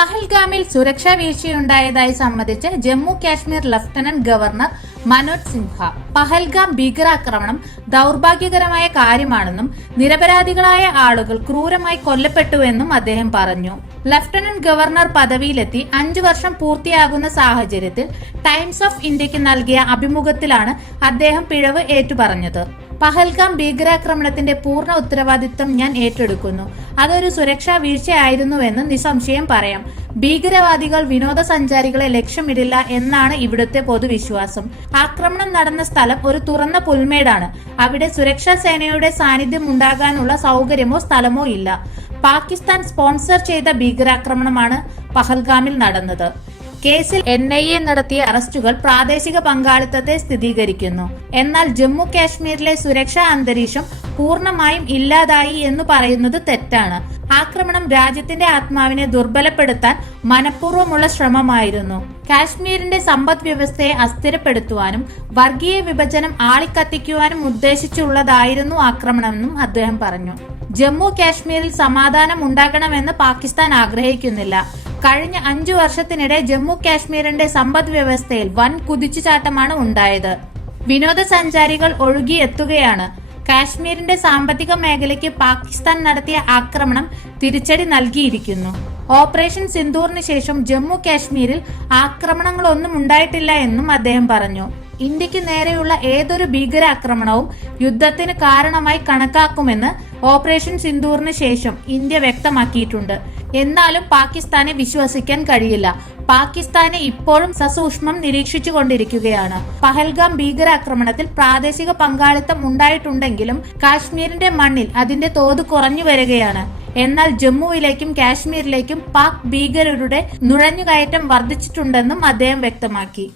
പഹൽഗാമിൽ സുരക്ഷാ വീഴ്ചയുണ്ടായതായി സമ്മതിച്ച് Jammu Kashmir lieutenant governor Manoj Sinha. Pahalgam ഭീകരാക്രമണം ദൗർഭാഗ്യകരമായ കാര്യമാണെന്നും നിരപരാധികളായ ആളുകൾ ക്രൂരമായി കൊല്ലപ്പെട്ടുവെന്നും അദ്ദേഹം പറഞ്ഞു. ലഫ്റ്റനന്റ് ഗവർണർ പദവിയിലെത്തി 5 വർഷം പൂർത്തിയാകുന്ന സാഹചര്യത്തിൽ ടൈംസ് ഓഫ് ഇന്ത്യക്ക് നൽകിയ അഭിമുഖത്തിലാണ് അദ്ദേഹം പിഴവ് ഏറ്റുപറഞ്ഞത്. പഹൽഗാം ഭീകരാക്രമണത്തിന്റെ പൂർണ്ണ ഉത്തരവാദിത്തം ഞാൻ ഏറ്റെടുക്കുന്നു. അതൊരു സുരക്ഷാ വീഴ്ചയായിരുന്നുവെന്ന് നിസ്സംശയം പറയാം. ഭീകരവാദികൾ വിനോദസഞ്ചാരികളെ ലക്ഷ്യമിടില്ല എന്നാണ് ഇവിടുത്തെ പൊതുവിശ്വാസം. ആക്രമണം നടന്ന സ്ഥലം ഒരു തുറന്ന പുൽമേടാണ്. അവിടെ സുരക്ഷാ സേനയുടെ സാന്നിധ്യം ഉണ്ടാകാനുള്ള സൗകര്യമോ സ്ഥലമോ ഇല്ല. പാകിസ്ഥാൻ സ്പോൺസർ ചെയ്ത ഭീകരാക്രമണമാണ് പഹൽഗാമിൽ നടന്നത്. കേസിൽ NIA നടത്തിയ അറസ്റ്റുകൾ പ്രാദേശിക പങ്കാളിത്തത്തെ സ്ഥിരീകരിക്കുന്നു. എന്നാൽ ജമ്മു കാശ്മീരിലെ സുരക്ഷാ അന്തരീക്ഷം പൂർണ്ണമായും ഇല്ലാതായി എന്ന് പറയുന്നത് തെറ്റാണ്. ആക്രമണം രാജ്യത്തിന്റെ ആത്മാവിനെ ദുർബലപ്പെടുത്താൻ മനഃപൂർവ്വമുള്ള ശ്രമമായിരുന്നു. കാശ്മീരിന്റെ സമ്പദ് വ്യവസ്ഥയെ അസ്ഥിരപ്പെടുത്തുവാനും വർഗീയ വിഭജനം ആളിക്കത്തിക്കുവാനും ഉദ്ദേശിച്ചുള്ളതായിരുന്നു ആക്രമണമെന്നും അദ്ദേഹം പറഞ്ഞു. ജമ്മു കാശ്മീരിൽ സമാധാനം ഉണ്ടാകണമെന്ന് പാകിസ്ഥാൻ ആഗ്രഹിക്കുന്നില്ല. കഴിഞ്ഞ 5 വർഷത്തിനിടെ ജമ്മു കാശ്മീരിന്റെ സമ്പദ് വ്യവസ്ഥയിൽ വൻ കുതിച്ചുചാട്ടമാണ് ഉണ്ടായത്. വിനോദസഞ്ചാരികൾ ഒഴുകിയെത്തുകയാണ്. കാശ്മീരിന്റെ സാമ്പത്തിക മേഖലയ്ക്ക് പാകിസ്ഥാൻ നടത്തിയ ആക്രമണം തിരിച്ചടി നൽകിയിരിക്കുന്നു. ഓപ്പറേഷൻ സിന്ദൂറിന് ശേഷം ജമ്മു കാശ്മീരിൽ ആക്രമണങ്ങളൊന്നും ഉണ്ടായിട്ടില്ല എന്നും അദ്ദേഹം പറഞ്ഞു. ഇന്ത്യക്ക് നേരെയുള്ള ഏതൊരു ഭീകരാക്രമണവും യുദ്ധത്തിന് കാരണമായി കണക്കാക്കുമെന്ന് ഓപ്പറേഷൻ സിന്ദൂറിന് ശേഷം ഇന്ത്യ വ്യക്തമാക്കിയിട്ടുണ്ട്. എന്നാലും പാകിസ്ഥാനെ വിശ്വസിക്കാൻ കഴിയില്ല. പാകിസ്ഥാനെ ഇപ്പോഴും സസൂക്ഷ്മം നിരീക്ഷിച്ചുകൊണ്ടിരിക്കുകയാണ്. പഹൽഗാം ഭീകരാക്രമണത്തിൽ പ്രാദേശിക പങ്കാളിത്തം ഉണ്ടായിട്ടുണ്ടെങ്കിലും കാശ്മീരിന്റെ മണ്ണിൽ അതിന്റെ തോത് കുറഞ്ഞു വരികയാണ്. എന്നാൽ ജമ്മുവിലേക്കും കാശ്മീരിലേക്കും പാക് ഭീകരരുടെ നുഴഞ്ഞുകയറ്റം വർദ്ധിച്ചിട്ടുണ്ടെന്നും അദ്ദേഹം വ്യക്തമാക്കി.